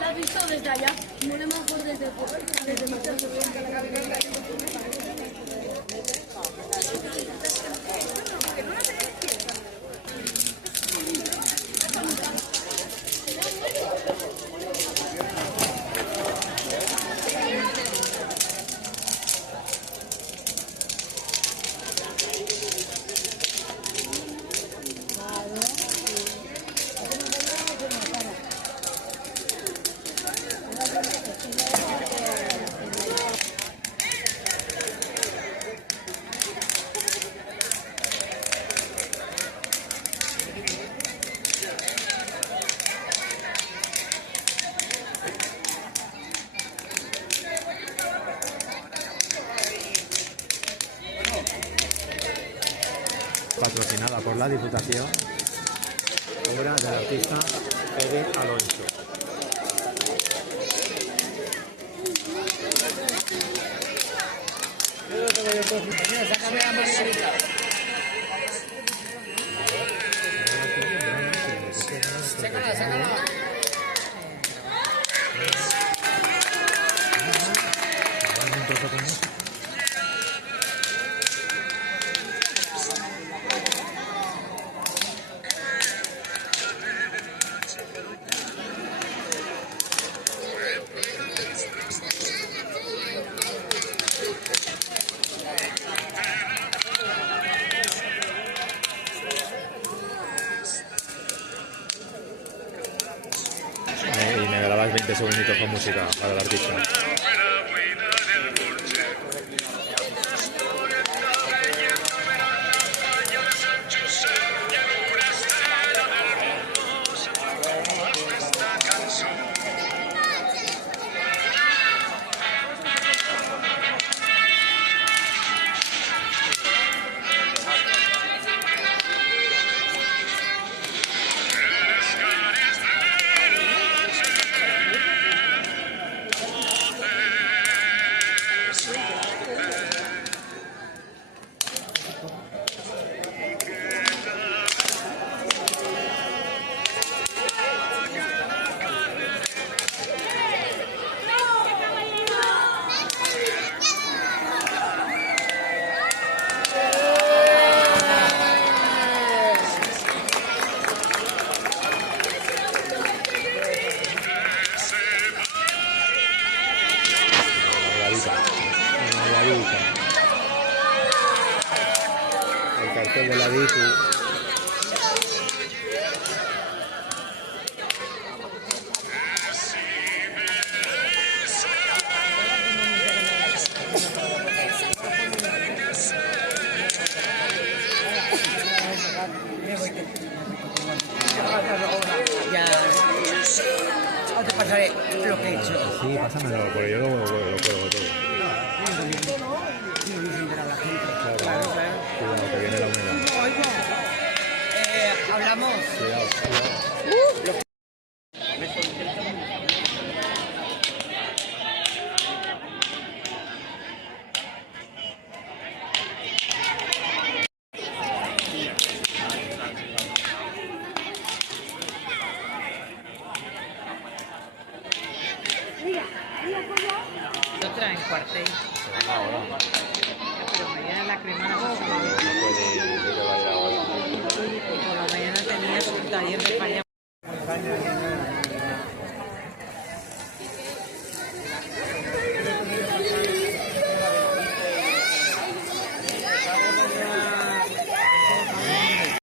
La has visto desde allá, muy mejor desde patrocinada por la Diputación, obra del artista Fede Alonso. Sácala, sácala. Y me grabas 20 segunditos con música para el artista. El cartel de la Dipu. Ya, ahora te pasaré lo que he hecho. Sí, pásamelo, porque yo lo cuelgo todo. Claro, cuidado, que viene la humedad. Oigo, hablamos. Cuidado. Otra en cuartel. Ahora. Pero mañana la crema la No puede ir ahora.